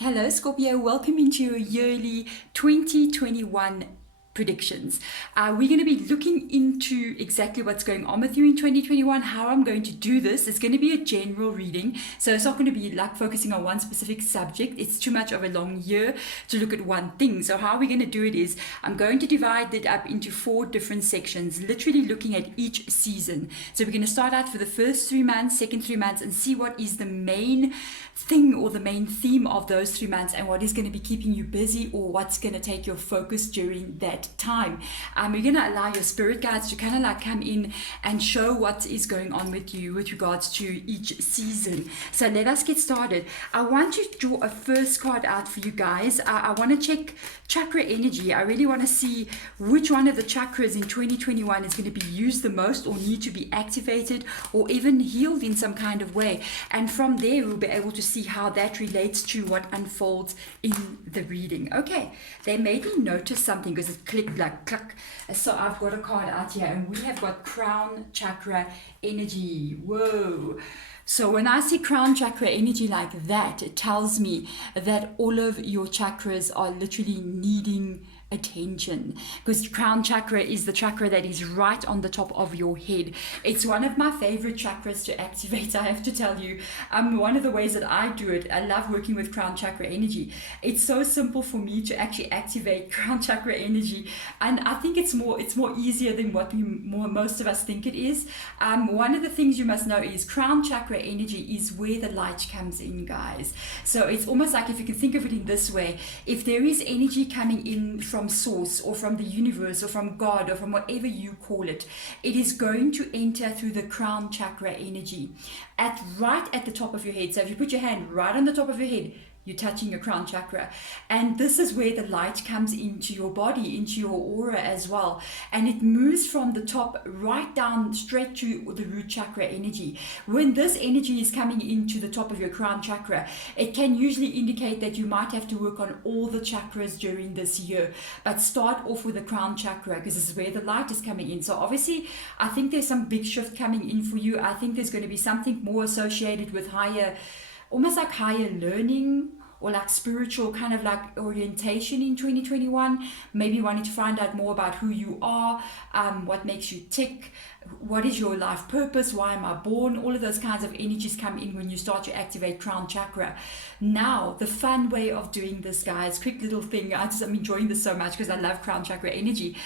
Hello, Scorpio. Welcome into your yearly 2021 predictions. We're going to be looking into exactly what's going on with you in 2021. How I'm going to do this, it's going to be a general reading, so it's not going to be like focusing on one specific subject. It's too much of a long year to look at one thing. So how we're going to do it is I'm going to divide it up into 4 different sections, literally looking at each season. So we're going to start out for the first 3 months, second 3 months, and see what is the main thing or the main theme of those 3 months, and what is going to be keeping you busy, or what's going to take your focus during that time. You're going to allow your spirit guides to kind of like come in and show what is going on with you with regards to each season. So let us get started. I want to draw a first card out for you guys. I want to check chakra energy. I really want to see which one of the chakras in 2021 is going to be used the most, or need to be activated, or even healed in some kind of way. And from there we'll be able to see how that relates to what unfolds in the reading. Okay, they made me notice something because it clicked like click. So I've got a card out here, and we have got crown chakra energy. Whoa. So when I see crown chakra energy like that, it tells me that all of your chakras are literally needing attention, because crown chakra is the chakra that is right on the top of your head. It's one of my favorite chakras to activate, I have to tell you. One of the ways that I do it, I love working with crown chakra energy. It's so simple for me to actually activate crown chakra energy, and I think it's more easier than what most of us think it is. One of the things you must know is crown chakra energy is where the light comes in, guys. So it's almost like, if you can think of it in this way, if there is energy coming in from source, or from the universe, or from God, or from whatever you call it, it is going to enter through the crown chakra energy right at the top of your head. So if you put your hand right on the top of your head, you're touching your crown chakra, and this is where the light comes into your body, into your aura as well, and it moves from the top right down straight to the root chakra energy. When this energy is coming into the top of your crown chakra, it can usually indicate that you might have to work on all the chakras during this year, but start off with the crown chakra, because this is where the light is coming in. So obviously I think there's some big shift coming in for you. I think there's going to be something more associated with higher, almost like higher learning, or like spiritual kind of like orientation in 2021, maybe wanting to find out more about who you are, what makes you tick, what is your life purpose, why am I born. All of those kinds of energies come in when you start to activate crown chakra. Now the fun way of doing this, guys, quick little thing, I'm enjoying this so much because I love crown chakra energy.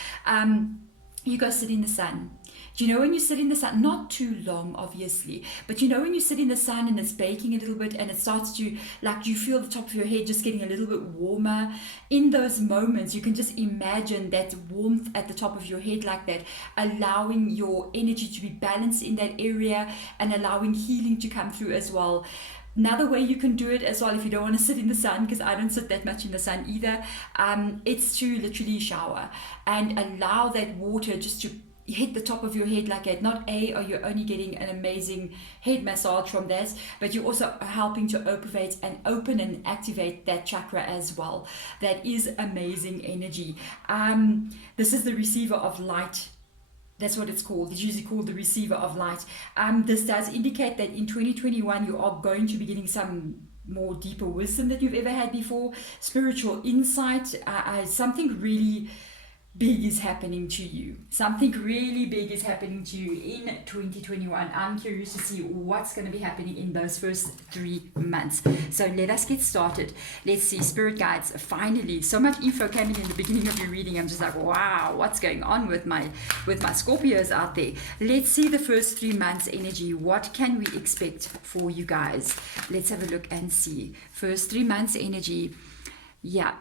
You go sit in the sun. Do you know when you sit in the sun, not too long obviously, but you know when you sit in the sun and it's baking a little bit, and it starts to, like, you feel the top of your head just getting a little bit warmer. In those moments you can just imagine that warmth at the top of your head like that, allowing your energy to be balanced in that area, and allowing healing to come through as well. Another way you can do it as well, if you don't want to sit in the sun, because I don't sit that much in the sun either, it's to literally shower and allow that water just to hit the top of your head like that. Not are you only getting an amazing head massage from this, but you're also helping to open and activate that chakra as well. That is amazing energy. This is the receiver of light. That's what it's called. It's usually called the receiver of light. This does indicate that in 2021 you are going to be getting some more deeper wisdom that you've ever had before, spiritual insight, something really big is happening to you. Something really big is happening to you in 2021. I'm curious to see what's going to be happening in those first 3 months. So let us get started. Let's see, spirit guides, finally. So much info coming in the beginning of your reading. I'm just like, wow, what's going on with my Scorpios out there? Let's see the first 3 months energy. What can we expect for you guys? Let's have a look and see. First 3 months energy. Yeah,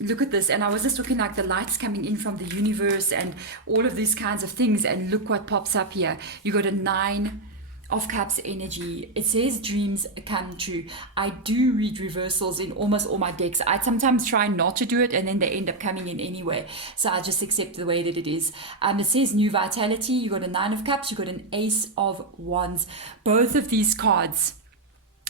look at this. And I was just looking like the lights coming in from the universe and all of these kinds of things, and look what pops up here. You got a 9 of Cups energy. It says dreams come true. I do read reversals in almost all my decks. I sometimes try not to do it, and then they end up coming in anyway, so I just accept the way that it is. It says new vitality. You got a 9 of Cups, you got an Ace of Wands. Both of these cards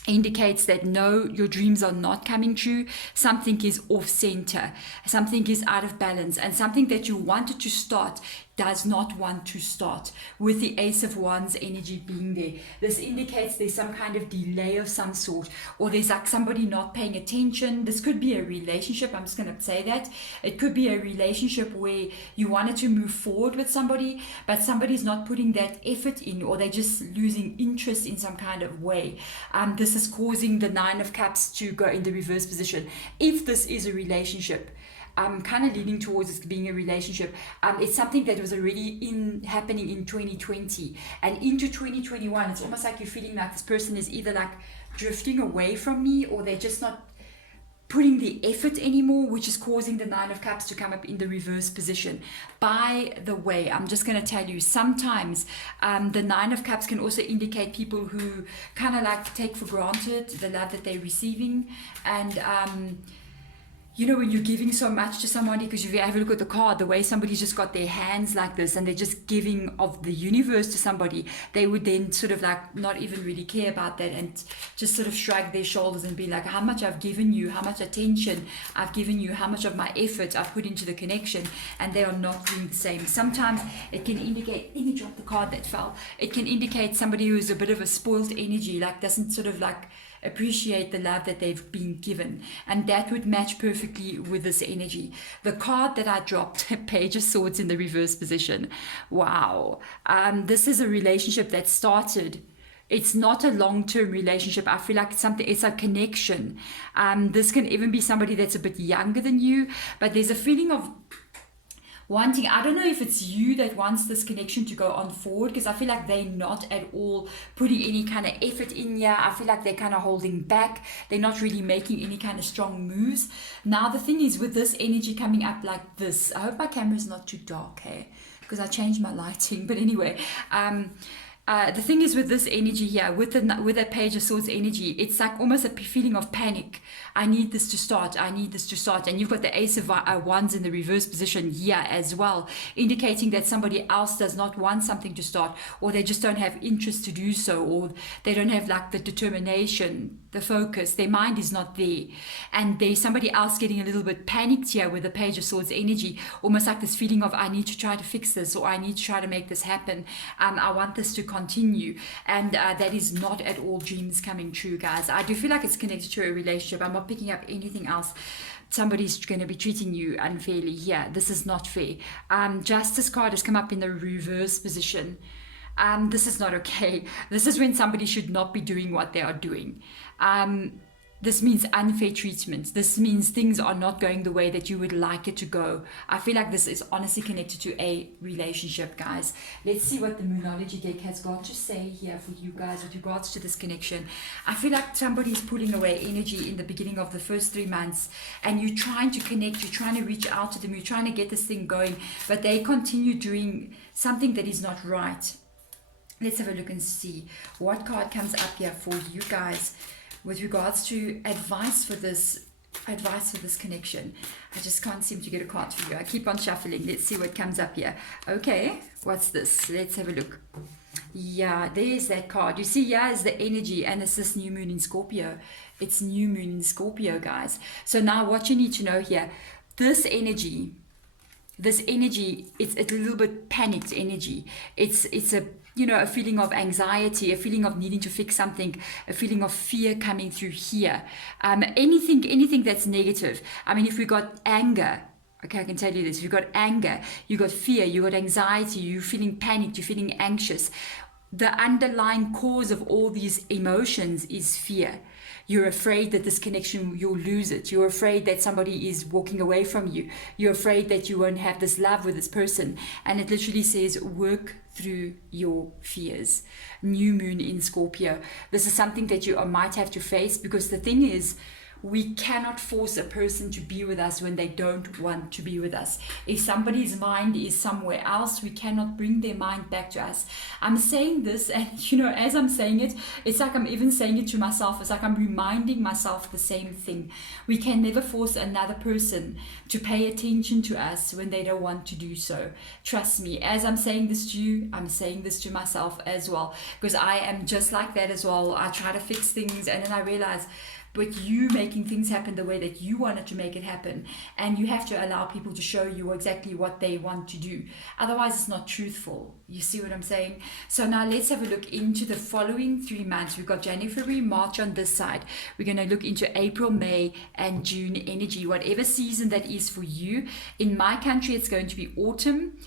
indicates that no, your dreams are not coming true. Something is off center, something is out of balance, and something that you wanted to start does not want to start, with the Ace of Wands energy being there. This indicates there's some kind of delay of some sort, or there's like somebody not paying attention. This could be a relationship, I'm just going to say that. It could be a relationship where you wanted to move forward with somebody, but somebody's not putting that effort in, or they're just losing interest in some kind of way. This is causing the Nine of Cups to go in the reverse position. If this is a relationship, I'm kind of leaning towards it being a relationship. It's something that was already happening in 2020 and into 2021. It's almost like you're feeling like this person is either like drifting away from me, or they're just not putting the effort anymore, which is causing the Nine of Cups to come up in the reverse position. By the way, I'm just going to tell you, sometimes the Nine of Cups can also indicate people who kind of like take for granted the love that they're receiving. And you know, when you're giving so much to somebody, because if you have a look at the card, the way somebody's just got their hands like this and they're just giving of the universe to somebody, they would then sort of like not even really care about that and just sort of shrug their shoulders and be like, how much I've given you, how much attention I've given you, how much of my effort I've put into the connection, and they are not doing the same. Sometimes it can indicate, let me drop the card that fell, it can indicate somebody who's a bit of a spoiled energy, like doesn't sort of like appreciate the love that they've been given, and that would match perfectly with this energy. The card that I dropped, Page of Swords in the reverse position. Wow. This is a relationship that started. It's not a long-term relationship. I feel like it's a connection. This can even be somebody that's a bit younger than you, but there's a feeling of wanting, I don't know if it's you that wants this connection to go on forward, because I feel like they're not at all putting any kind of effort in here. I feel like they're kind of holding back. They're not really making any kind of strong moves. Now, the thing is, with this energy coming up like this, I hope my camera is not too dark, hey? Because I changed my lighting. But anyway, the thing is with this energy here, with the Page of Swords energy, it's like almost a feeling of panic. I need this to start. I need this to start. And you've got the Ace of Wands in the reverse position here as well, indicating that somebody else does not want something to start, or they just don't have interest to do so, or they don't have like the determination, the focus. Their mind is not there. And there's somebody else getting a little bit panicked here with the Page of Swords energy, almost like this feeling of, I need to try to fix this, or I need to try to make this happen. I want this to continue. And that is not at all dreams coming true, guys. I do feel like it's connected to a relationship. I'm not picking up anything else. Somebody's going to be treating you unfairly here. This is not fair. Justice card has come up in the reverse position. This is not okay. This is when somebody should not be doing what they are doing. This means unfair treatment. This means things are not going the way that you would like it to go. I feel like this is honestly connected to a relationship, guys. Let's see what the Moonology deck has got to say here for you guys with regards to this connection. I feel like somebody's pulling away energy in the beginning of the first 3 months, and you're trying to connect, you're trying to reach out to them, you're trying to get this thing going, but they continue doing something that is not right. Let's have a look and see what card comes up here for you guys with regards to advice for this connection. I just can't seem to get a card for you. I keep on shuffling. Let's see what comes up here. Okay, what's this? Let's have a look. Yeah, there's that card. You see, yeah, is the energy, and it's this new moon in Scorpio. It's new moon in Scorpio, guys. So now what you need to know here, this energy, it's a little bit panicked energy. It's a, you know, a feeling of anxiety, a feeling of needing to fix something, a feeling of fear coming through here. Anything that's negative. I mean, if we got anger, okay, I can tell you this. If you've got anger, you got fear, you got anxiety, you're feeling panicked, you're feeling anxious. The underlying cause of all these emotions is fear. You're afraid that this connection, you'll lose it. You're afraid that somebody is walking away from you. You're afraid that you won't have this love with this person. And it literally says, work through your fears. New moon in Scorpio. This is something that you might have to face, because the thing is, we cannot force a person to be with us when they don't want to be with us. If somebody's mind is somewhere else, we cannot bring their mind back to us. I'm saying this, and you know, as I'm saying it, it's like I'm even saying it to myself. It's like I'm reminding myself the same thing. We can never force another person to pay attention to us when they don't want to do so. Trust me, as I'm saying this to you, I'm saying this to myself as well, because I am just like that as well. I try to fix things, and then I realize but you making things happen the way that you wanted to make it happen. And you have to allow people to show you exactly what they want to do. Otherwise, it's not truthful. You see what I'm saying? So now let's have a look into the following 3 months. We've got January, February, March on this side. We're going to look into April, May, and June energy, whatever season that is for you. In my country, it's going to be autumn.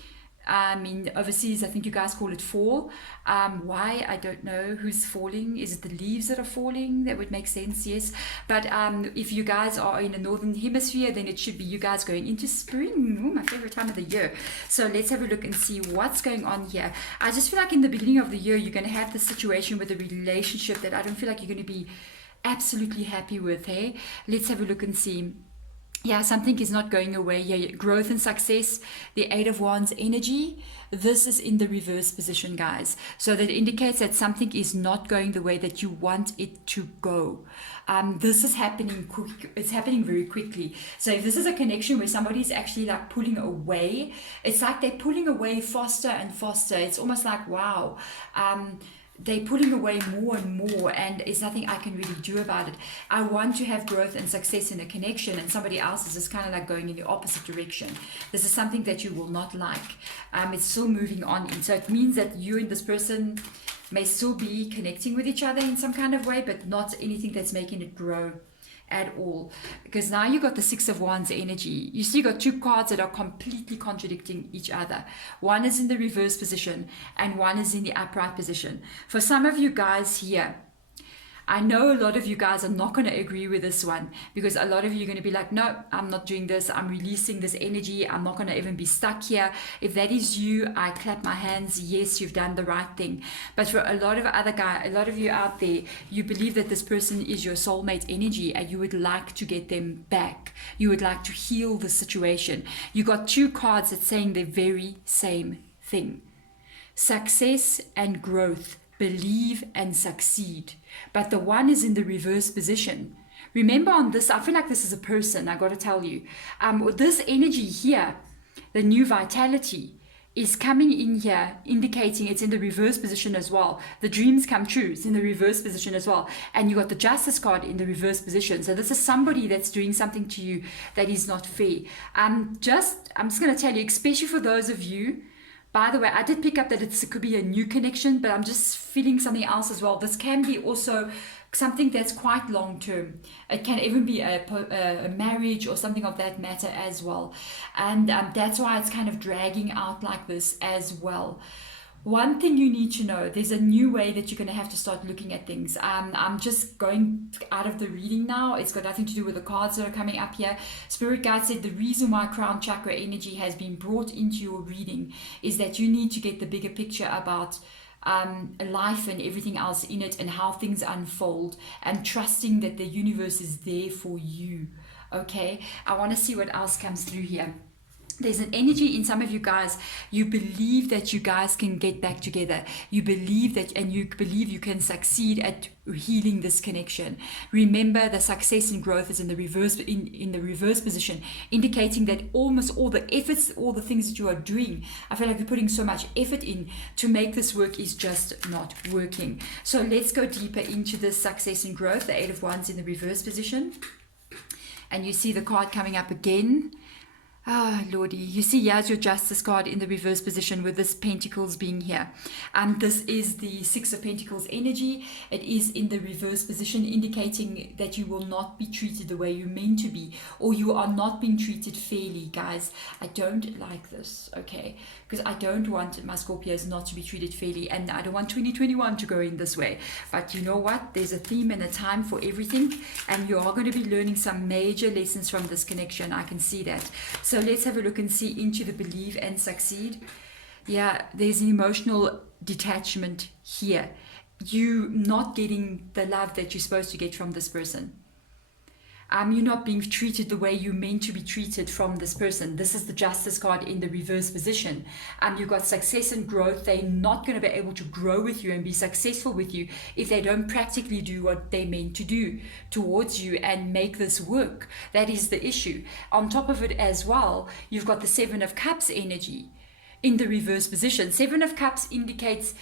In overseas, I think you guys call it fall. Why? I don't know. Who's falling? Is it the leaves that are falling? That would make sense, yes. But if you guys are in the northern hemisphere, then it should be you guys going into spring. Ooh, my favorite time of the year. So let's have a look and see what's going on here. I just feel like in the beginning of the year, you're going to have this situation with a relationship that I don't feel like you're going to be absolutely happy with. Hey, let's have a look and see. Yeah, something is not going away. Yeah, growth and success, the Eight of Wands energy. This is in the reverse position, guys. So that indicates that something is not going the way that you want it to go. This is happening quick. It's happening very quickly. So if this is a connection where somebody is actually like pulling away, it's like they're pulling away faster and faster. It's almost like, wow. They're pulling away more and more, and there's nothing I can really do about it. I want to have growth and success in a connection, and somebody else is just kind of like going in the opposite direction. This is something that you will not like. It's still moving on. And so it means that you and this person may still be connecting with each other in some kind of way, but not anything that's making it grow at all. Because now you got the Six of Wands energy. You see you got 2 cards that are completely contradicting each other. One is in the reverse position and one is in the upright position. For some of you guys here, I know a lot of you guys are not going to agree with this one, because a lot of you are going to be like, no, I'm not doing this. I'm releasing this energy. I'm not going to even be stuck here. If that is you, I clap my hands. Yes, you've done the right thing. But for a lot of you out there, you believe that this person is your soulmate energy and you would like to get them back. You would like to heal the situation. You got 2 cards that's saying the very same thing. Success and growth. Believe and succeed. But the one is in the reverse position. Remember on this, I feel like this is a person, I got to tell you. This energy here, the new vitality, is coming in here, indicating it's in the reverse position as well. The dreams come true, it's in the reverse position as well. And you got the Justice card in the reverse position. So this is somebody that's doing something to you that is not fair. I'm just going to tell you, especially for those of you. By the way, I did pick up that it could be a new connection, but I'm just feeling something else as well. This can be also something that's quite long term. It can even be a marriage or something of that matter as well. And that's why it's kind of dragging out like this as well. One thing you need to know, there's a new way that you're going to have to start looking at things. I'm just going out of the reading now. It's got nothing to do with the cards that are coming up here. Spirit guide said the reason why crown chakra energy has been brought into your reading is that you need to get the bigger picture about life and everything else in it and how things unfold, and trusting that the universe is there for you. Okay, I want to see what else comes through here. There's an energy in some of you guys. You believe that you guys can get back together. You believe that, and you believe you can succeed at healing this connection. Remember, the success and growth is in the reverse, in the reverse position, indicating that almost all the efforts, all the things that you are doing, I feel like you're putting so much effort in to make this work, is just not working. So let's go deeper into this success and growth. The Eight of Wands in the reverse position, and you see the card coming up again. Ah, Lordy, you see here's your Justice card in the reverse position with this Pentacles being here. This is the Six of Pentacles energy. It is in the reverse position, indicating that you will not be treated the way you're meant to be, or you are not being treated fairly, guys. I don't like this, okay? Because I don't want my Scorpios not to be treated fairly, and I don't want 2021 to go in this way. But you know what? There's a theme and a time for everything, and you are going to be learning some major lessons from this connection. I can see that. So let's have a look and see into the believe and succeed. Yeah, there's an emotional detachment here. You not getting the love that you're supposed to get from this person. You're not being treated the way you're meant to be treated from this person. This is the Justice card in the reverse position. You've got success and growth. They're not going to be able to grow with you and be successful with you if they don't practically do what they're meant to do towards you and make this work. That is the issue. On top of it as well, you've got the Seven of Cups energy in the reverse position. Seven of Cups indicates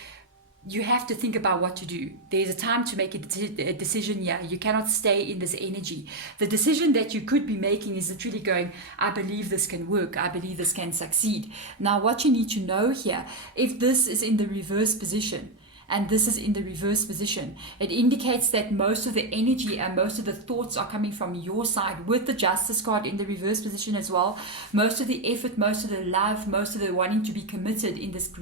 you have to think about what to do. There's a time to make a decision here. You cannot stay in this energy. The decision that you could be making is literally going, I believe this can work. I believe this can succeed. Now, what you need to know here, if this is in the reverse position, and this is in the reverse position, it indicates that most of the energy and most of the thoughts are coming from your side, with the Justice card in the reverse position as well. Most of the effort, most of the love, most of the wanting to be committed in this,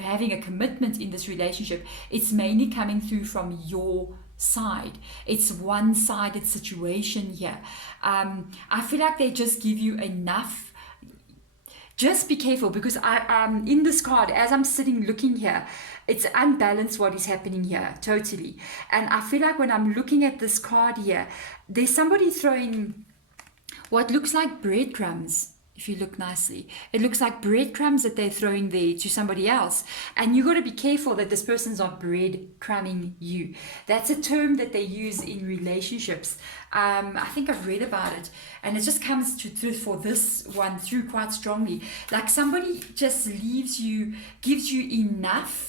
having a commitment in this relationship, it's mainly coming through from your side. It's one-sided situation here. I feel like they just give you enough. Just be careful, because in this card, as I'm sitting looking here, it's unbalanced what is happening here, totally. And I feel like when I'm looking at this card here, there's somebody throwing what looks like breadcrumbs. If you look nicely, it looks like breadcrumbs that they're throwing there to somebody else. And you got to be careful that this person's not breadcrumbing you. That's a term that they use in relationships. I think I've read about it, and it just comes to through for this one through quite strongly. Like somebody just leaves you, gives you enough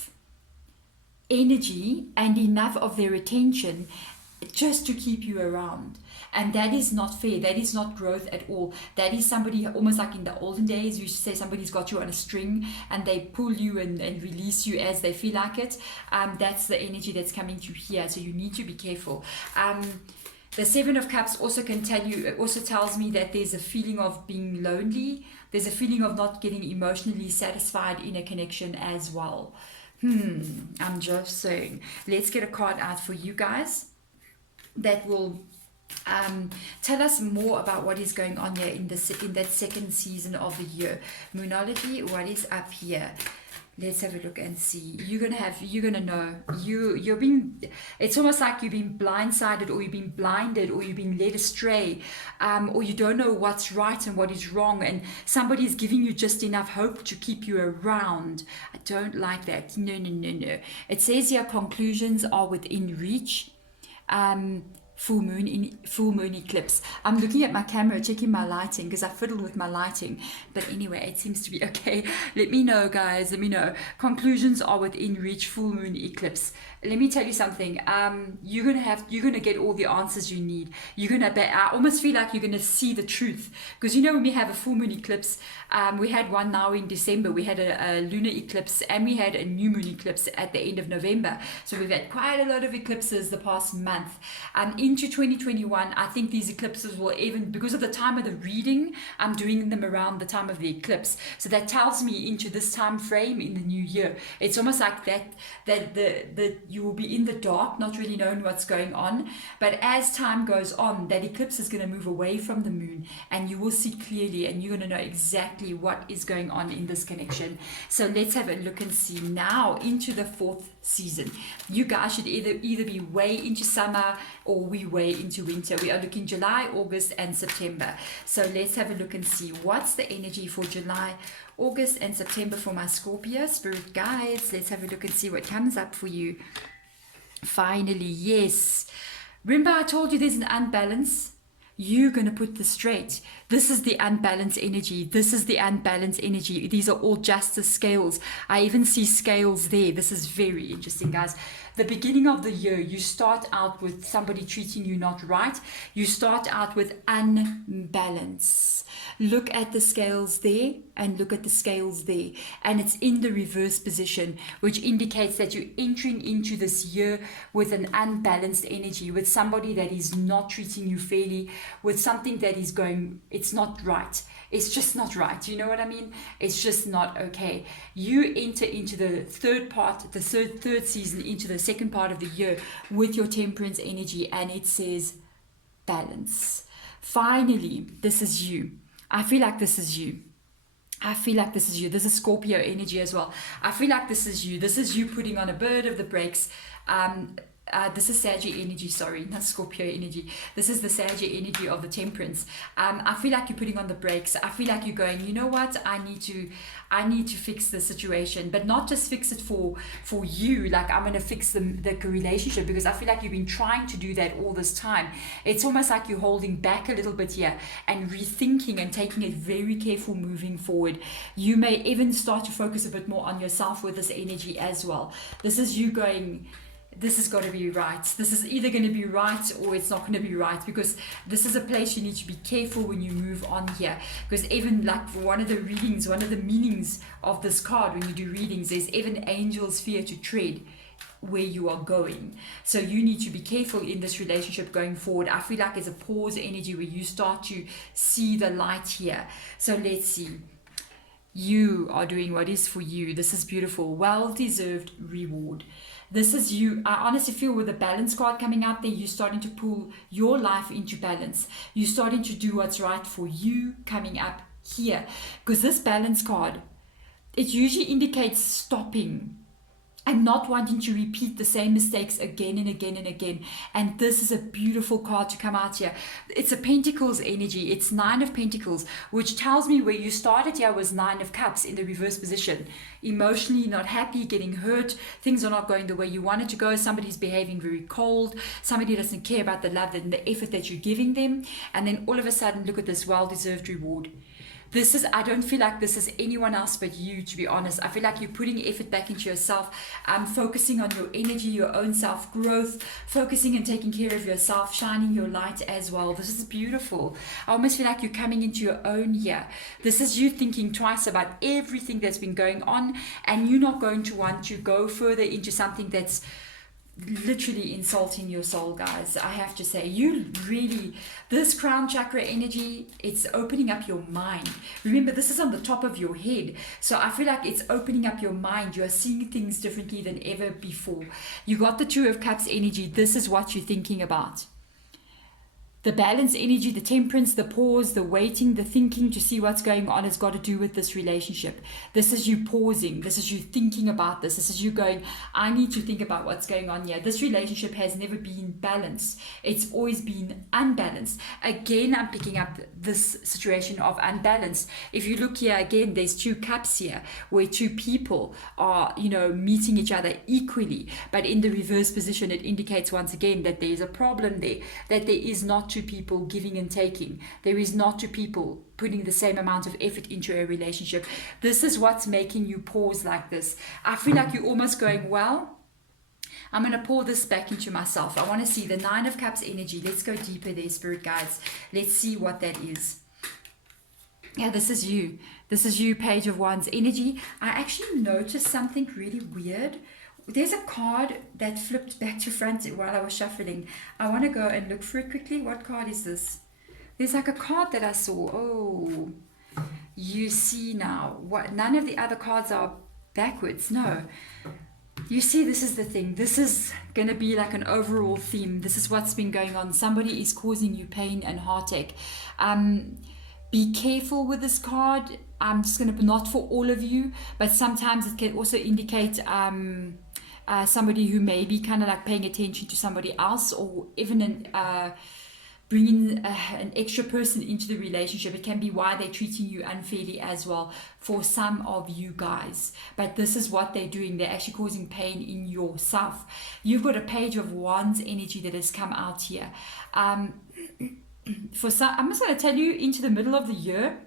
energy and enough of their attention just to keep you around. And that is not fair. That is not growth at all. That is somebody, almost like in the olden days, you used to say somebody's got you on a string and they pull you and release you as they feel like it. That's the energy that's coming through here. So you need to be careful. The Seven of Cups also can tell you, it also tells me that there's a feeling of being lonely. There's a feeling of not getting emotionally satisfied in a connection as well. I'm just saying. Let's get a card out for you guys that will tell us more about what is going on here in that second season of the year. Moonology, what is up here? Let's have a look and see. You're gonna know. You're being, it's almost like you've been blindsided, or you've been blinded, or you've been led astray, or you don't know what's right and what is wrong, and somebody is giving you just enough hope to keep you around. I don't like that. No. It says here conclusions are within reach. Full moon eclipse. I'm looking at my camera, checking my lighting, because I fiddled with my lighting. But anyway, it seems to be okay. Let me know, guys. Let me know. Conclusions are within reach. Full moon eclipse. Let me tell you something. You're gonna get all the answers you need. I almost feel like you're gonna see the truth, because when we have a full moon eclipse, we had one now in December. We had a lunar eclipse, and we had a new moon eclipse at the end of November. So we've had quite a lot of eclipses the past month. Into 2021, I think these eclipses will, even because of the time of the reading, I'm doing them around the time of the eclipse. So that tells me into this time frame in the new year. It's almost like that you will be in the dark, not really knowing what's going on. But as time goes on, that eclipse is going to move away from the moon, and you will see clearly, and you're going to know exactly what is going on in this connection. So let's have a look and see now into the fourth season. You guys should either be way into summer, or we way into winter. We are looking July, August, and September. So let's have a look and see what's the energy for July, August, and September for my Scorpio spirit guides. Let's have a look and see what comes up for you. Finally, yes. Remember I told you there's an unbalance? You're going to put this straight. This is the unbalanced energy. This is the unbalanced energy. These are all justice scales. I even see scales there. This is very interesting, guys. The beginning of the year, you start out with somebody treating you not right. You start out with unbalance. Look at the scales there and look at the scales there. And it's in the reverse position, which indicates that you're entering into this year with an unbalanced energy, with somebody that is not treating you fairly, with something that is going, it's not right. It's just not right. You know what I mean? It's just not okay. You enter into the third part, the third season, into the second part of the year with your temperance energy, and it says balance. Finally, this is you. I feel like this is you. I feel like this is you. This is Scorpio energy as well. I feel like this is you. This is you putting on a bird of the brakes. this is Sagittarius energy, sorry, not Scorpio energy. This is the Sagittarius energy of the Temperance. I feel like you're putting on the brakes. I feel like you're going, you know what, I need to fix the situation, but not just fix it for you, like I'm going to fix the relationship, because I feel like you've been trying to do that all this time. It's almost like you're holding back a little bit here and rethinking and taking it very careful moving forward. You may even start to focus a bit more on yourself with this energy as well. This is you going, this has got to be right. This is either going to be right or it's not going to be right, because this is a place you need to be careful when you move on here. Because even like for one of the readings, one of the meanings of this card when you do readings, there's even angels fear to tread where you are going. So you need to be careful in this relationship going forward. I feel like it's a pause energy where you start to see the light here. So let's see. You are doing what is for you. This is beautiful. Well-deserved reward. This is you. I honestly feel with the balance card coming out there, you're starting to pull your life into balance. You're starting to do what's right for you coming up here. Because this balance card, it usually indicates stopping and not wanting to repeat the same mistakes again and again and again. And this is a beautiful card to come out here. It's a Pentacles energy. It's 9 of Pentacles, which tells me where you started here was 9 of Cups in the reverse position. Emotionally not happy, getting hurt, things are not going the way you want it to go, somebody's behaving very cold, somebody doesn't care about the love and the effort that you're giving them. And then all of a sudden, look at this well-deserved reward. This is, I don't feel like this is anyone else but you, to be honest. I feel like you're putting effort back into yourself, focusing on your energy, your own self-growth, focusing and taking care of yourself, shining your light as well. This is beautiful. I almost feel like you're coming into your own here. This is you thinking twice about everything that's been going on, and you're not going to want to go further into something that's literally insulting your soul, guys. I have to say, you really, this crown chakra energy, it's opening up your mind. Remember, this is on the top of your head, so I feel like it's opening up your mind. You are seeing things differently than ever before. You got the 2 of Cups energy. This is what you're thinking about. The balance energy, the temperance, the pause, the waiting, the thinking to see what's going on has got to do with this relationship. This is you pausing. This is you thinking about this. This is you going, I need to think about what's going on here. This relationship has never been balanced. It's always been unbalanced. Again, I'm picking up this situation of unbalanced. If you look here again, there's 2 cups here where 2 people are, meeting each other equally. But in the reverse position, it indicates once again that there is a problem there, that there is not 2 people giving and taking. There is not 2 people putting the same amount of effort into a relationship. This is what's making you pause like this. I feel like you're almost going, well, I'm going to pour this back into myself. I want to see the 9 of Cups energy. Let's go deeper there, spirit guides. Let's see what that is. Yeah, this is you. This is you, Page of Wands energy. I actually noticed something really weird. There's a card that flipped back to front while I was shuffling. I want to go and look for it quickly. What card is this? There's like a card that I saw. Oh, you see now. What? None of the other cards are backwards. No. You see, this is the thing. This is going to be like an overall theme. This is what's been going on. Somebody is causing you pain and heartache. Be careful with this card. I'm just going to, not for all of you, but sometimes it can also indicate somebody who may be kind of like paying attention to somebody else, or even bringing an extra person into the relationship. It can be why they're treating you unfairly as well for some of you guys. But this is what they're doing. They're actually causing pain in yourself. You've got a Page of Wands energy that has come out here. For some, I'm just going to tell you, into the middle of the year,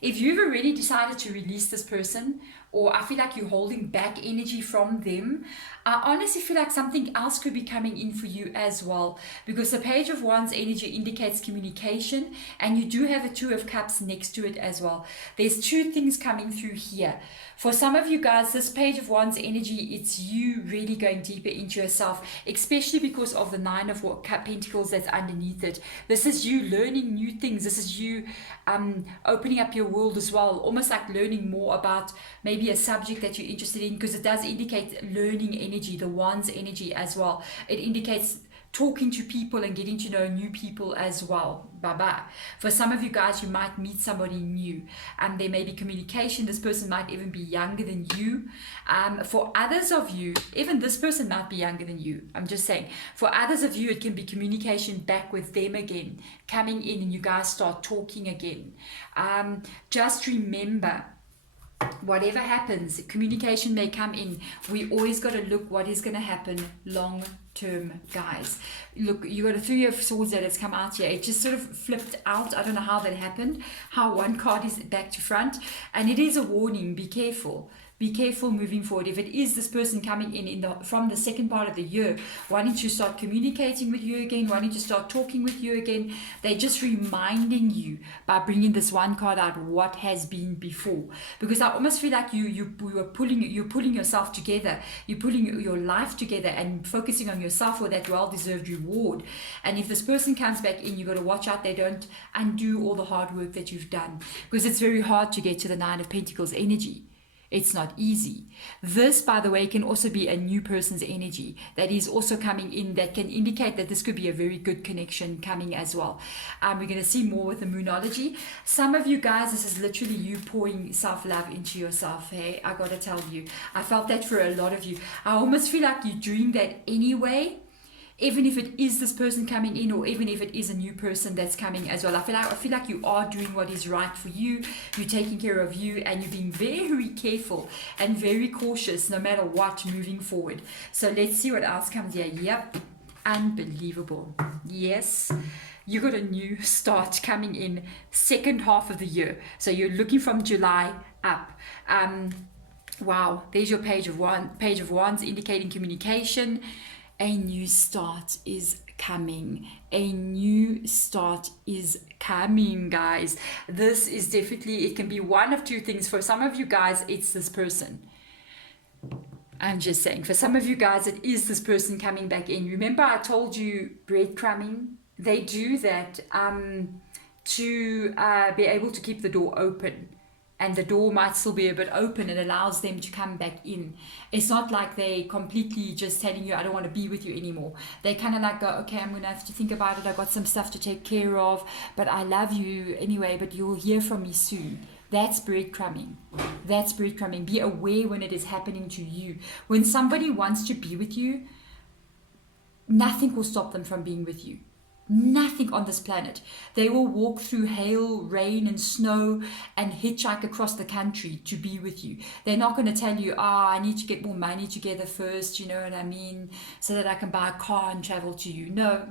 if you've already decided to release this person, or I feel like you're holding back energy from them, I honestly feel like something else could be coming in for you as well, because the Page of Wands energy indicates communication, and you do have a 2 of Cups next to it as well. There's 2 things coming through here. For some of you guys, this Page of Wands energy, it's you really going deeper into yourself, especially because of the 9 of Pentacles that's underneath it. This is you learning new things. This is you opening up your world as well, almost like learning more about maybe a subject that you're interested in, because it does indicate learning energy, the Wands energy as well. It indicates talking to people and getting to know new people as well. Bye-bye. For some of you guys, you might meet somebody new, and there may be communication. This person might even be younger than you. For others of you, even this person might be younger than you. I'm just saying, for others of you, it can be communication back with them again, coming in and you guys start talking again. Just remember, whatever happens, communication may come in. We always got to look what is going to happen long term, guys. Look, you got a 3 of Swords that has come out here. It just sort of flipped out. I don't know how that happened, how one card is back to front, and it is a warning. Be careful. Be careful moving forward. If it is this person coming in from the second part of the year, wanting to start communicating with you again, wanting to start talking with you again, they're just reminding you by bringing this one card out what has been before. Because I almost feel like you're pulling yourself together, you're pulling your life together and focusing on yourself for that well-deserved reward. And if this person comes back in, you got to watch out they don't undo all the hard work that you've done, because it's very hard to get to the 9 of Pentacles energy. It's not easy. This, by the way, can also be a new person's energy that is also coming in, that can indicate that this could be a very good connection coming as well. We're going to see more with the Moonology. Some of you guys, this is literally you pouring self-love into yourself. Hey, I got to tell you, I felt that for a lot of you. I almost feel like you're doing that anyway, even if it is this person coming in, or even if it is a new person that's coming as well. I feel like you are doing what is right for you. You're taking care of you, and you're being very careful and very cautious no matter what moving forward. So let's see what else comes here. Yep, unbelievable. Yes, you got a new start coming in second half of the year. So you're looking from July up. Wow, there's your Page of Wands indicating communication. A new start is coming. A new start is coming, guys. This is definitely, it can be one of two things. For some of you guys, it's this person. I'm just saying, for some of you guys, it is this person coming back in. Remember, I told you breadcrumbing? They do that to be able to keep the door open. And the door might still be a bit open. It allows them to come back in. It's not like they completely just telling you, I don't want to be with you anymore. They kind of like go, okay, I'm going to have to think about it. I got some stuff to take care of, but I love you anyway, but you'll hear from me soon. That's breadcrumbing. That's breadcrumbing. Be aware when it is happening to you. When somebody wants to be with you, nothing will stop them from being with you. Nothing on this planet. They will walk through hail, rain and snow and hitchhike across the country to be with you. They're not going to tell you, I need to get more money together first, you know what I mean, so that I can buy a car and travel to you. No,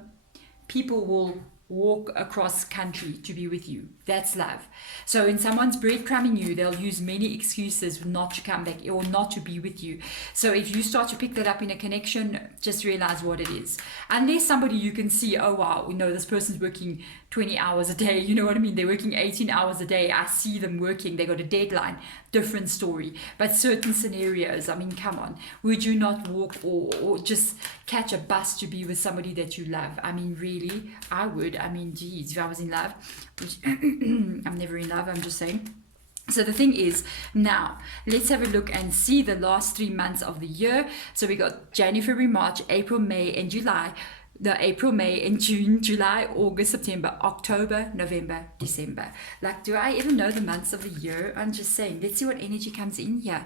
people will walk across country to be with you. That's love. So when someone's breadcrumbing you, they'll use many excuses not to come back or not to be with you. So if you start to pick that up in a connection, just realize what it is. Unless somebody you can see, oh wow, you know, this person's working 20 hours a day, you know what I mean? They're working 18 hours a day. I see them working. They got a deadline. Different story. But certain scenarios, I mean, come on. Would you not walk or just catch a bus to be with somebody that you love? I mean, really? I would. I mean, geez, if I was in love, which I'm never in love, I'm just saying. So the thing is, now let's have a look and see the last 3 months of the year. So we got January, February, March, April, May, and July. The April, May, and June, July, August, September, October, November, December. Like, do I even know the months of the year? I'm just saying. Let's see what energy comes in here.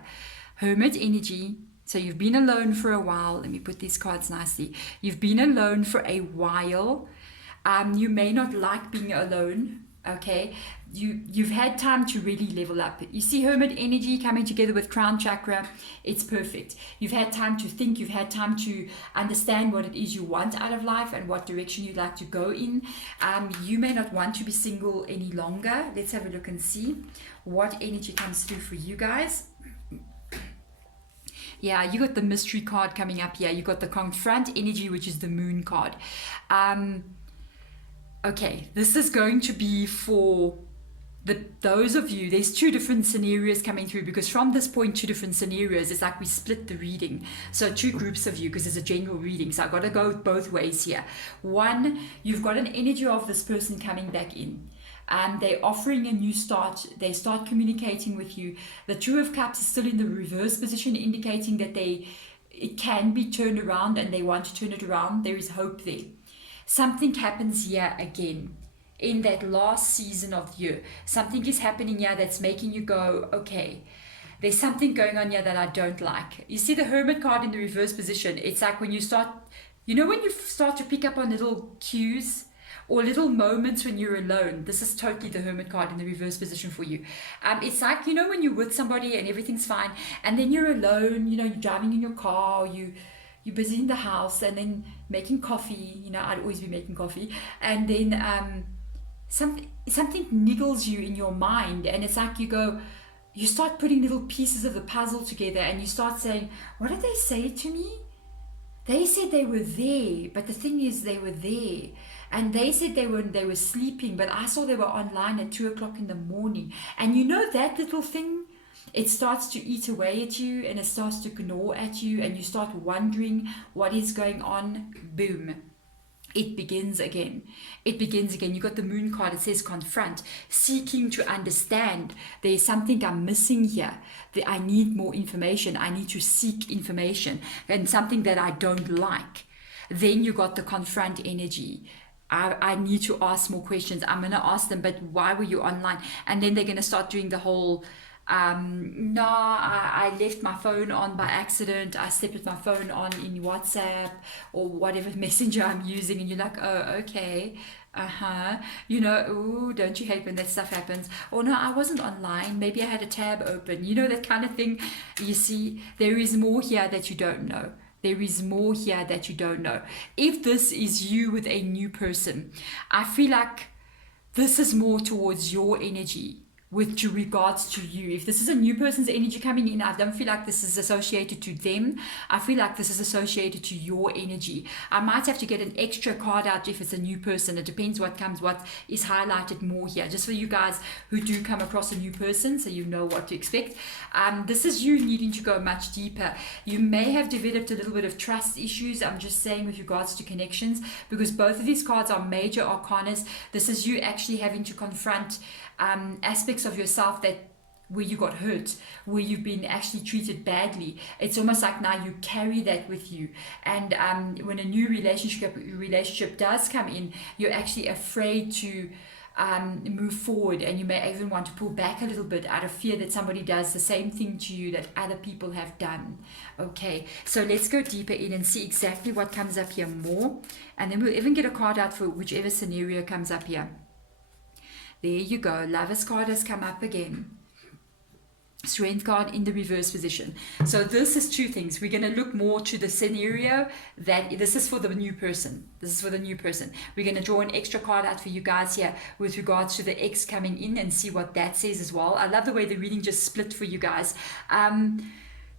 Hermit energy. So you've been alone for a while. Let me put these cards nicely. You've been alone for a while. You may not like being alone. Okay, you've had time to really level up. You see Hermit energy coming together with Crown Chakra. It's perfect. You've had time to think. You've had time to understand what it is you want out of life and what direction you'd like to go in. You may not want to be single any longer. Let's have a look and see what energy comes through for you guys. Yeah, you got the mystery card coming up here. You got the confront energy, which is the moon card. Okay, this is going to be for those of you, there's two different scenarios coming through, because from this point, two different scenarios, it's like we split the reading. So two groups of you, because it's a general reading. So I've got to go both ways here. One, you've got an energy of this person coming back in. They're offering a new start. They start communicating with you. The Two of Cups is still in the reverse position, indicating that it can be turned around and they want to turn it around. There is hope there. Something happens here again in that last season of the year. Something is happening here that's making you go, okay, there's something going on here that I don't like. You see the Hermit card in the reverse position. It's like when you start, when you start to pick up on little cues or little moments when you're alone. This is totally the Hermit card in the reverse position for you. It's like, when you're with somebody and everything's fine, and then you're alone, you're driving in your car, or you're busy in the house, and then making coffee. I'd always be making coffee. And then something niggles you in your mind, and it's like you start putting little pieces of the puzzle together, and you start saying, what did they say to me? They said they were there, but the thing is they were there. And they said they were sleeping, but I saw they were online at 2 o'clock in the morning. And that little thing, it starts to eat away at you, and it starts to gnaw at you, and you start wondering what is going on. Boom. It begins again. You got the Moon card. It says confront, seeking to understand. There's something I'm missing here. I need more information. I need to seek information, and something that I don't like. Then you got the confront energy. I need to ask more questions. I'm going to ask them, but why were you online? And then they're going to start doing the whole, I left my phone on by accident. I slept with my phone on in WhatsApp or whatever messenger I'm using. And you're like, oh, okay. Ooh, don't you hate when that stuff happens? Or no, I wasn't online. Maybe I had a tab open. That kind of thing. You see, there is more here that you don't know. There is more here that you don't know. If this is you with a new person, I feel like this is more towards your energy with regards to you. If this is a new person's energy coming in, I don't feel like this is associated to them. I feel like this is associated to your energy. I might have to get an extra card out if it's a new person. It depends what is highlighted more here. Just for you guys who do come across a new person, so you know what to expect. This is you needing to go much deeper. You may have developed a little bit of trust issues. I'm just saying with regards to connections, because both of these cards are major arcanas. This is you actually having to confront aspects of yourself where you got hurt, where you've been actually treated badly. It's almost like now you carry that with you, and when a new relationship does come in, you're actually afraid to move forward, and you may even want to pull back a little bit out of fear that somebody does the same thing to you that other people have done. Okay, so let's go deeper in and see exactly what comes up here more, and then we'll even get a card out for whichever scenario comes up here. There you go. Lover's card has come up again. Strength card in the reverse position. So this is two things. We're going to look more to the scenario that this is for the new person. We're going to draw an extra card out for you guys here with regards to the ex coming in and see what that says as well. I love the way the reading just split for you guys.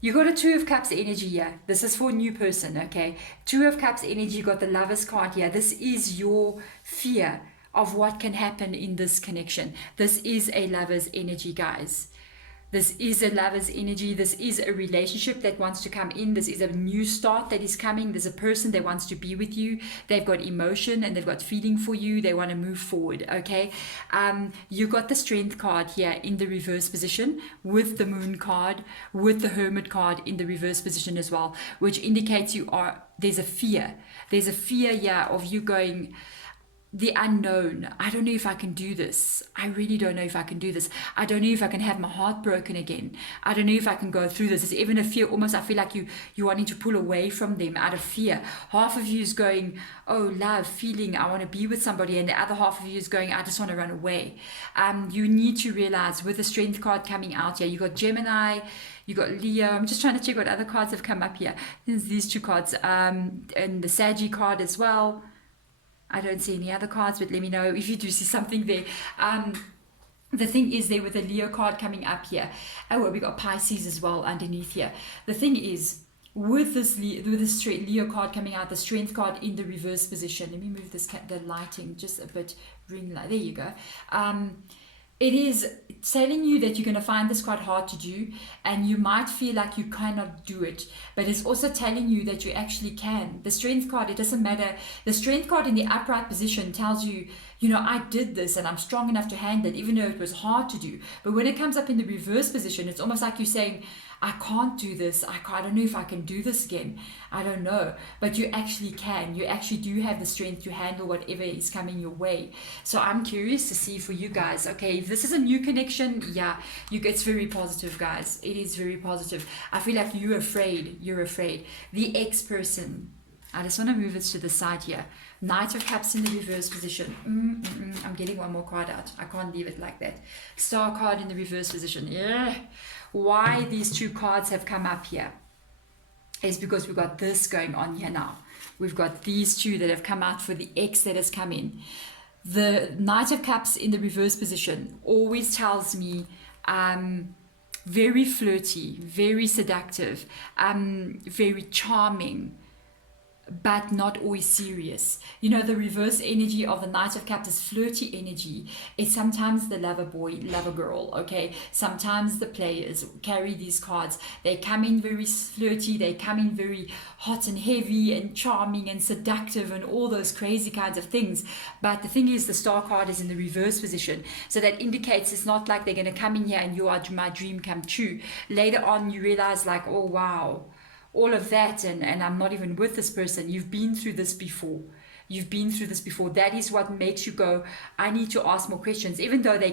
You got a Two of Cups energy here. This is for a new person, okay? Two of Cups energy, you got the Lover's card here. This is your fear of what can happen in this connection. This is a lover's energy, guys. This is a lover's energy. This is a relationship that wants to come in. This is a new start that is coming. There's a person that wants to be with you. They've got emotion and they've got feeling for you. They want to move forward, okay? You got the Strength card here in the reverse position with the Moon card, with the Hermit card in the reverse position as well, which indicates there's a fear. There's a fear here of you going, the unknown. I don't know if I can do this. I really don't know if I can do this. I don't know if I can have my heart broken again. I don't know if I can go through this. It's even a fear, almost I feel like you're wanting to pull away from them out of fear. Half of you is going, oh, love, feeling, I want to be with somebody. And the other half of you is going, I just want to run away. You need to realize with the Strength card coming out here, you got Gemini, you got Leo. I'm just trying to check what other cards have come up here. There's these two cards, and the Saggy card as well. I don't see any other cards, but let me know if you do see something there. The thing is there with the Leo card coming up here. Oh, well, we got Pisces as well underneath here. The thing is, with this Leo card coming out, the Strength card in the reverse position. Let me move the lighting just a bit. Ring light. There you go. It is telling you that you're going to find this quite hard to do, and you might feel like you cannot do it, but it's also telling you that you actually can. The Strength card, it doesn't matter. The Strength card in the upright position tells you, I did this and I'm strong enough to handle it, even though it was hard to do. But when it comes up in the reverse position, it's almost like you're saying, I can't do this. I don't know if I can do this again. I don't know. But you actually can. You actually do have the strength to handle whatever is coming your way. So I'm curious to see for you guys. Okay, if this is a new connection, yeah, it's very positive, guys. It is very positive. I feel like you're afraid. You're afraid. The ex-person. I just want to move it to the side here. Knight of Cups in the reverse position. I'm getting one more card out. I can't leave it like that. Star card in the reverse position. Yeah. Why these two cards have come up here is because we've got this going on here now. We've got these two that have come out for the ex that has come in. The Knight of Cups in the reverse position always tells me very flirty, very seductive, very charming, but not always serious. You know, the reverse energy of the Knight of Cups is flirty energy. It's sometimes the lover boy, lover girl, okay? Sometimes the players carry these cards. They come in very flirty, they come in very hot and heavy and charming and seductive and all those crazy kinds of things. But the thing is, the Star card is in the reverse position. So that indicates it's not like they're going to come in here and you are my dream come true. Later on, you realize like, oh, wow, all of that, and I'm not even with this person. You've been through this before. You've been through this before. That is what makes you go, I need to ask more questions. Even though they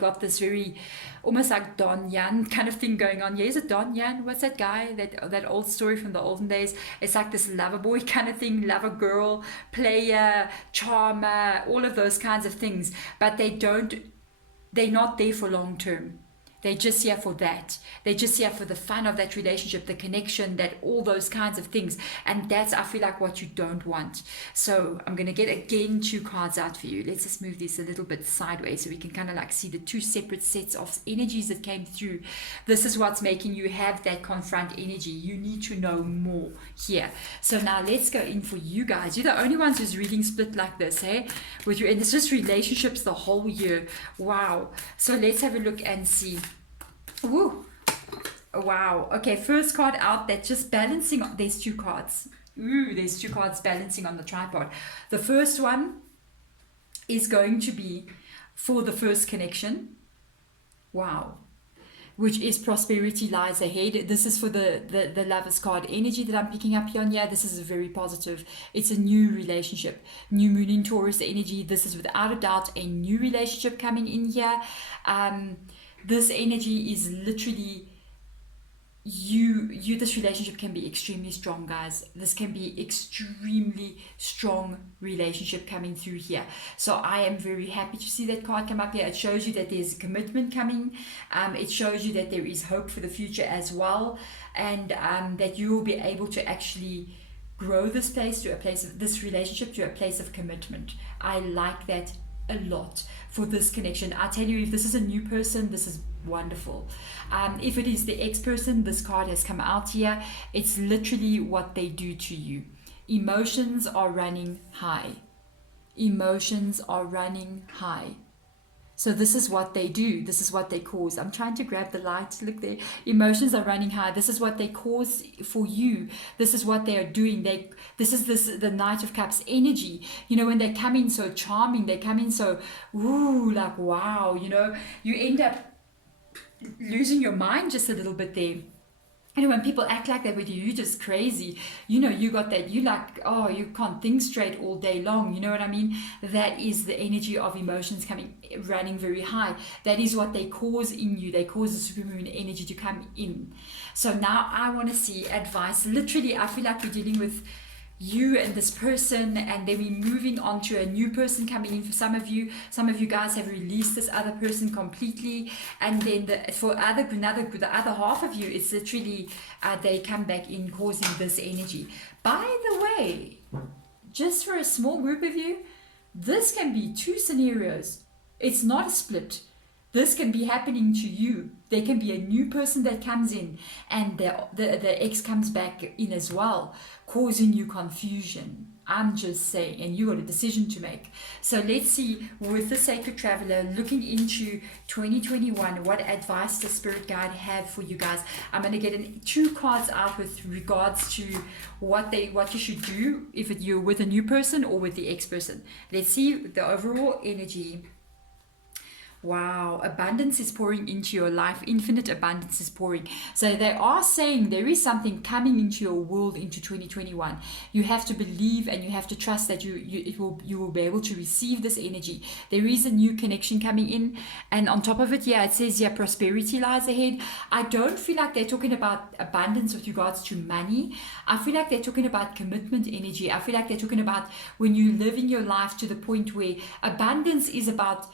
got this very, almost like Don Jan kind of thing going on. Yeah, is it Don Jan? What's that guy? That old story from the olden days. It's like this lover boy kind of thing, lover girl, player, charmer, all of those kinds of things. But they're not there for long term. They're just here for that. They're just here for the fun of that relationship, the connection, that all those kinds of things. And that's, I feel like, what you don't want. So I'm going to get again two cards out for you. Let's just move this a little bit sideways so we can kind of like see the two separate sets of energies that came through. This is what's making you have that confront energy. You need to know more here. So now let's go in for you guys. You're the only ones who's reading split like this, hey? And it's just relationships the whole year. Wow. So let's have a look and see. Woo! Wow. Okay, first card out, that's just balancing. There's two cards. There's two cards balancing on the tripod. The first one is going to be for the first connection. Wow. Which is prosperity lies ahead. This is for the Lover's card energy that I'm picking up here on. Yeah, this is very positive. It's a new relationship. New moon in Taurus energy. This is without a doubt a new relationship coming in here. This energy is literally this relationship can be extremely strong, guys. This can be extremely strong relationship coming through here. So I am very happy to see that card come up here. It shows you that there's commitment coming. It shows you that there is hope for the future as well, and that you will be able to actually grow this relationship to a place of commitment. I like that a lot for this connection. I tell you, if this is a new person, this is wonderful. If it is the ex-person, this card has come out here. It's literally what they do to you. Emotions are running high. Emotions are running high. So this is what they do. This is what they cause. I'm trying to grab the light. Look there. Emotions are running high. This is what they cause for you. This is what they are doing. This is the Knight of Cups energy. You know, when they come in so charming, they come in so, like, wow, you know, you end up losing your mind just a little bit there. You know, when people act like that with you, you're just crazy. You know, you got that, you like, oh, you can't think straight all day long. You know what I mean? That is the energy of emotions running very high. That is what they cause in you. They cause the supermoon energy to come in. So now I want to see advice. Literally, I feel like we're dealing with you and this person, and then we're moving on to a new person coming in for some of you. Some of you guys have released this other person completely, and then the other half of you, it's literally they come back in causing this energy. By the way, just for a small group of you, this can be two scenarios. It's not a split. This can be happening to you. There can be a new person that comes in, and the ex comes back in as well, causing you confusion. I'm just saying, and you got a decision to make. So let's see, with the Sacred Traveler, looking into 2021, what advice does Spirit Guide have for you guys? I'm going to get two cards out with regards to what you should do if you're with a new person or with the ex person. Let's see the overall energy. Wow, abundance is pouring into your life. Infinite abundance is pouring. So they are saying there is something coming into your world into 2021. You have to believe and you have to trust that you will be able to receive this energy. There is a new connection coming in, and on top of it, yeah, it says yeah, prosperity lies ahead. I don't feel like they're talking about abundance with regards to money. I feel like they're talking about commitment energy. I feel like they're talking about when you live in your life to the point where abundance is about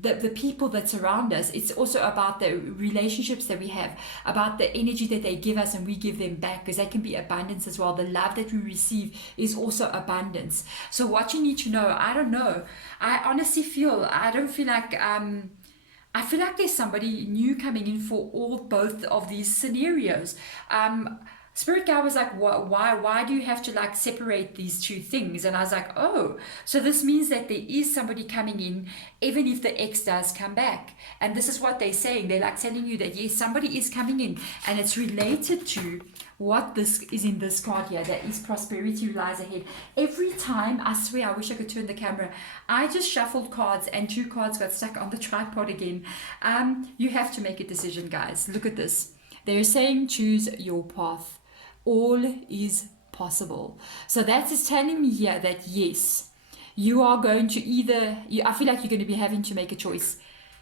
the people that surround us. It's also about the relationships that we have, about the energy that they give us and we give them back, because that can be abundance as well. The love that we receive is also abundance. So what you need to know, I don't know, I honestly feel, I don't feel like I feel like there's somebody new coming in for both of these scenarios. Spirit guy was like, why do you have to like separate these two things? And I was like, oh, so this means that there is somebody coming in, even if the ex does come back. And this is what they're saying. They're like telling you that yes, somebody is coming in, and it's related to what this is in this card here. That is prosperity lies ahead. Every time, I swear, I wish I could turn the camera. I just shuffled cards and 2 cards got stuck on the tripod again. You have to make a decision, guys. Look at this. They're saying choose your path. All is possible. So that is telling me here that yes, you are going to I feel like you're going to be having to make a choice.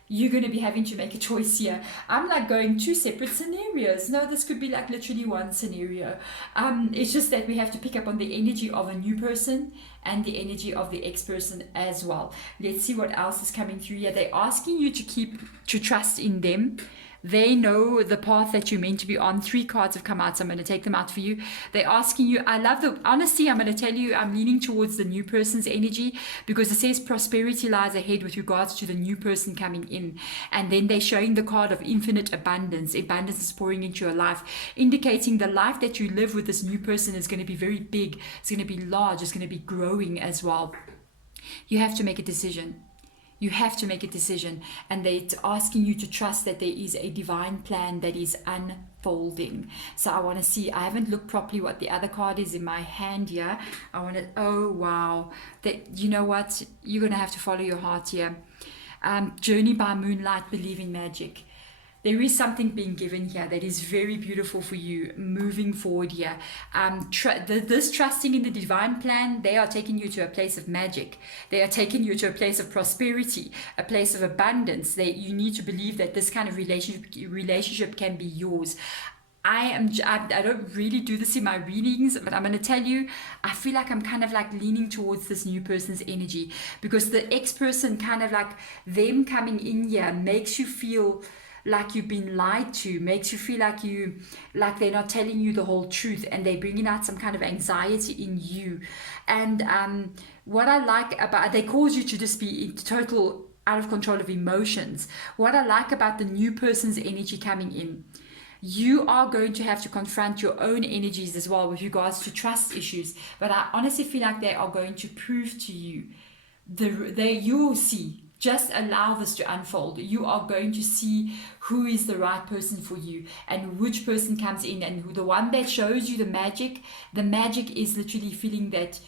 You're going to be having to make a choice here. I'm like going 2 separate scenarios. No, this could be like literally one scenario. It's just that we have to pick up on the energy of a new person and the energy of the ex-person as well. Let's see what else is coming through here. They're asking you to trust in them. They know the path that you're meant to be on. 3 cards have come out, so I'm going to take them out for you. They're asking you, I love the honesty. I'm going to tell you, I'm leaning towards the new person's energy, because it says prosperity lies ahead with regards to the new person coming in. And then they're showing the card of infinite abundance. Abundance is pouring into your life, indicating the life that you live with this new person is going to be very big. It's going to be large. It's going to be growing as well. You have to make a decision. You have to make a decision, and they're asking you to trust that there is a divine plan that is unfolding. So I want to see, I haven't looked properly what the other card is in my hand here. I want to, oh wow, that, you know what, you're going to have to follow your heart here. Journey by moonlight, believe in magic. There is something being given here that is very beautiful for you moving forward here. This trusting in the divine plan, they are taking you to a place of magic. They are taking you to a place of prosperity, a place of abundance. You need to believe that this kind of relationship can be yours. I don't really do this in my readings, but I'm going to tell you, I feel like I'm kind of like leaning towards this new person's energy, because the ex-person, kind of like them coming in here, makes you feel like you've been lied to, makes you feel like they're not telling you the whole truth, and they're bringing out some kind of anxiety in you. And what I like about, they cause you to just be in total out of control of emotions. What I like about the new person's energy coming in, you are going to have to confront your own energies as well with regards to trust issues. But I honestly feel like they are going to prove to you, you will see. Just allow this to unfold. You are going to see who is the right person for you and which person comes in, and the one that shows you the magic is literally feeling that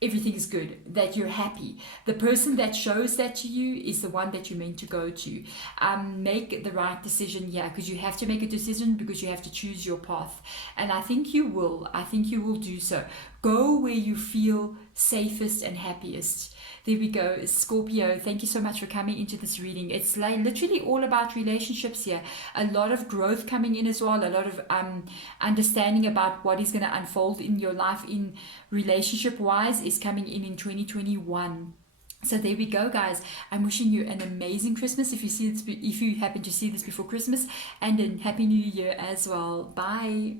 everything is good, that you're happy. The person that shows that to you is the one that you're meant to go to. Make the right decision here, because you have to make a decision, because you have to choose your path. And I think you will. I think you will do so. Go where you feel safest and happiest. There we go, Scorpio. Thank you so much for coming into this reading. It's like literally all about relationships here. A lot of growth coming in as well. A lot of understanding about what is going to unfold in your life in relationship wise is coming in 2021. So there we go, guys. I'm wishing you an amazing Christmas if you happen to see this before Christmas, and a happy New Year as well. Bye.